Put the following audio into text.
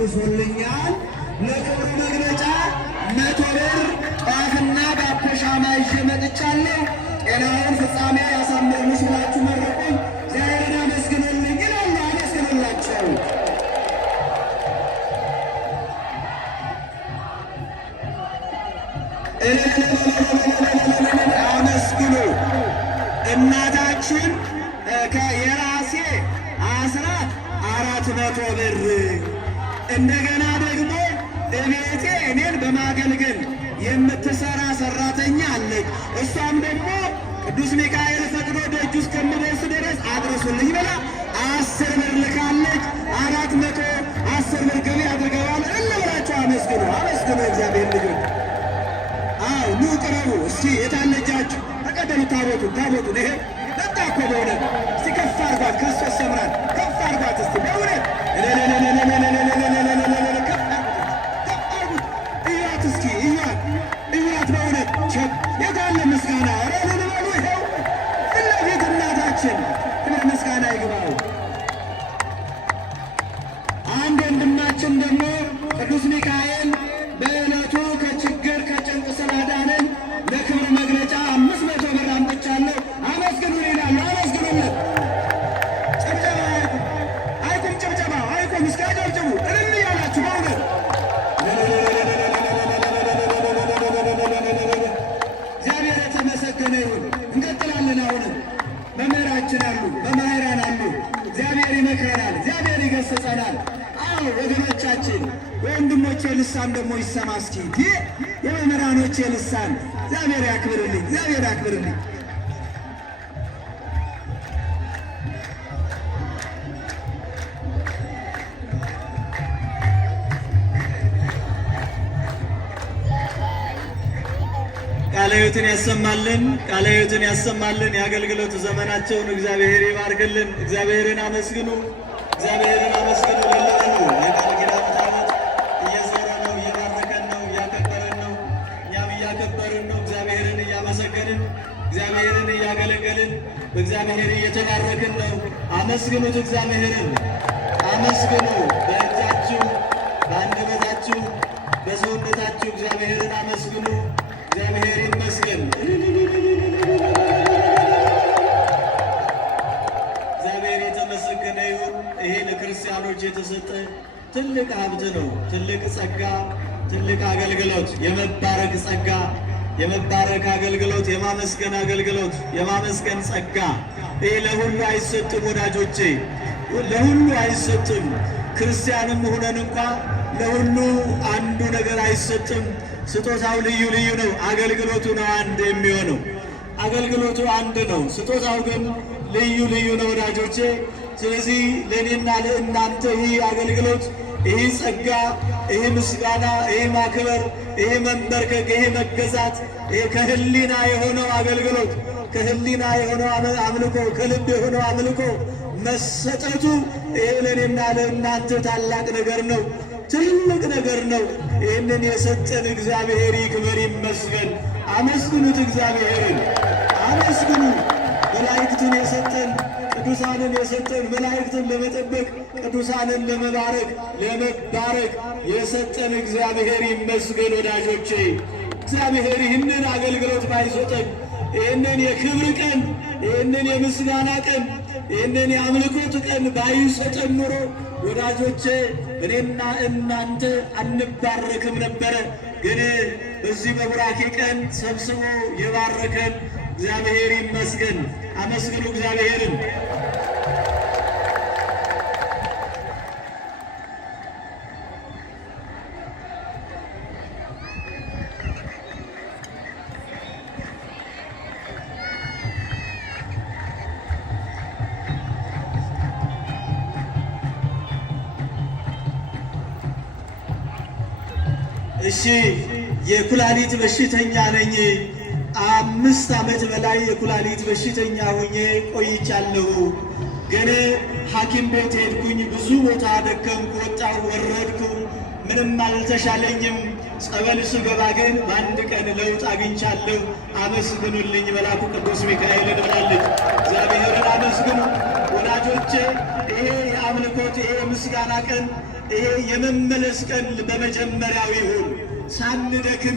አስቀምሶልኛል። ለክብሩ መግለጫ 100 ብር ጧፍና ዳቦ ሻማ ይዤ መጥቻለሁ። ጤናውን ፍጻሜ ያሳምርልሽ ብላችሁ መርቁኝ። እግዚአብሔርን አመስግኑልኝ ይላሉ። አመስግኑላቸው። አመስግኑ። እናታችን የራሴ አስራት 400 ብር እንደገና ደግሞ እቤቴ እኔን በማገልገል የምትሰራ ሰራተኛ አለች። እሷም ደግሞ ቅዱስ ሚካኤል ፈቅዶ ደጅ ውስጥ እስከምደርስ ድረስ አድርሱልኝ ብላ 10 ብር ልካለች። 410 ብር ገቢ አድርገዋል። እልብላችሁ አመስግኑ። አመስግኑ እግዚአብሔር ልጆች። አዎ ኑ ቅረቡ። እስቲ የታለጃችሁ ተቀበሉ። ታቦቱን ይሄ በጣ እኮ በእውነት እስቲ ከፍ አርጓት። ክርስቶስ ሰምራን ከፍ አርጓት እስቲ በእውነት እያት እስኪ እያት በእውነት የታለ ምስጋና ረልበሉ። ይኸው ፊት ለፊት እናታችን ክብር ምስጋና ይግባው። አንድ ወንድማችን ደግሞ ቅዱስ ሚካኤል በዕለቱ ከችግር ከጭንቅ ስላዳነን ለክብር መግለጫ 500 ብር አምጥቻለሁ። አመስግኑ ይላሉ። አመስግኑለት። ጭብጨባ አይቁም፣ ጭብጨባ አይቁም። እስኪ አጨብጭቡ እልል እያላችሁ በእውነት እግዚአብሔር የተመሰገነ ይሁን። እንቀጥላለን። አሁንም መምህራችን አሉ፣ መምህራን አሉ። እግዚአብሔር ይመክረናል፣ እግዚአብሔር ይገስጸናል። አዎ ወገኖቻችን፣ የወንድሞቼ ልሳን ደግሞ ይሰማ እስኪ። የመምህራኖቼ ልሳን እግዚአብሔር ያክብርልኝ፣ እግዚአብሔር ያክብርልኝ። ቃለ ሕይወትን ያሰማልን፣ ቃለ ሕይወትን ያሰማልን። የአገልግሎት ዘመናቸውን እግዚአብሔር ይባርክልን። እግዚአብሔርን አመስግኑ፣ እግዚአብሔርን አመስግኑ። ለለኑ የቃል ኪዳን ታቦት እየዞረ ነው፣ እየባረከን ነው፣ እያከበረን ነው። እኛም እያከበርን ነው፣ እግዚአብሔርን እያመሰገንን፣ እግዚአብሔርን እያገለገልን፣ በእግዚአብሔር እየተባረክን ነው። አመስግኑት፣ እግዚአብሔርን አመስግኑ። በእጃችሁ፣ በአንደበታችሁ፣ በሰውነታችሁ እግዚአብሔርን አመስግኑ። እግዚአብሔር ይመስገን። እግዚአብሔር የተመሰገነ ይሁን። ይሄ ለክርስቲያኖች የተሰጠ ትልቅ ሀብት ነው። ትልቅ ጸጋ፣ ትልቅ አገልግሎት፣ የመባረክ ጸጋ፣ የመባረክ አገልግሎት፣ የማመስገን አገልግሎት፣ የማመስገን ጸጋ። ይሄ ለሁሉ አይሰጥም ወዳጆቼ፣ ለሁሉ አይሰጥም። ክርስቲያንም ሆነን እንኳ ለሁሉ አንዱ ነገር አይሰጥም። ስጦታው ልዩ ልዩ ነው። አገልግሎቱ ነው አንድ የሚሆነው። አገልግሎቱ አንድ ነው፣ ስጦታው ግን ልዩ ልዩ ነው ወዳጆቼ። ስለዚህ ለእኔና ለእናንተ ይህ አገልግሎት፣ ይህ ጸጋ፣ ይህ ምስጋና፣ ይህ ማክበር፣ ይህ መንበርከክ፣ ይህ መገዛት፣ ይህ ከህሊና የሆነው አገልግሎት፣ ከህሊና የሆነው አምልኮ፣ ከልብ የሆነው አምልኮ መሰጠቱ ይህ ለእኔና ለእናንተ ታላቅ ነገር ነው፣ ትልቅ ነገር ነው። ይህንን የሰጠን እግዚአብሔር ይክበር ይመስገን። አመስግኑት፣ እግዚአብሔርን አመስግኑ። መላእክትን የሰጠን፣ ቅዱሳንን የሰጠን፣ መላእክትን ለመጠበቅ ቅዱሳንን ለመባረክ ለመባረክ የሰጠን እግዚአብሔር ይመስገን። ወዳጆቼ እግዚአብሔር ይህንን አገልግሎት ባይሰጠን፣ ይህንን የክብር ቀን፣ ይህንን የምስጋና ቀን፣ ይህንን የአምልኮት ቀን ባይሰጠን ኑሮ ወዳጆቼ እኔና እናንተ አንባረክም ነበረ። ግን በዚህ በቡራኬ ቀን ሰብስቦ የባረከን እግዚአብሔር ይመስገን። አመስግኑ እግዚአብሔርን። እሺ የኩላሊት በሽተኛ ነኝ። 5 ዓመት በላይ የኩላሊት በሽተኛ ሆኜ ቆይቻለሁ። ግን ሐኪም ቤት ሄድኩኝ፣ ብዙ ቦታ ደከምኩ፣ ወጣሁ፣ ወረድኩ፣ ምንም አልተሻለኝም። ጸበል ስገባ ግን በአንድ ቀን ለውጥ አግኝቻለሁ። አመስግኑልኝ መልአኩ ቅዱስ ሚካኤልን ብላለች። እግዚአብሔርን አመስግኑ ወዳጆች። ወገኖቼ ይሄ የአምልኮት ይሄ የምስጋና ቀን ይሄ የመመለስ ቀን በመጀመሪያው ይሁን ሳንደክም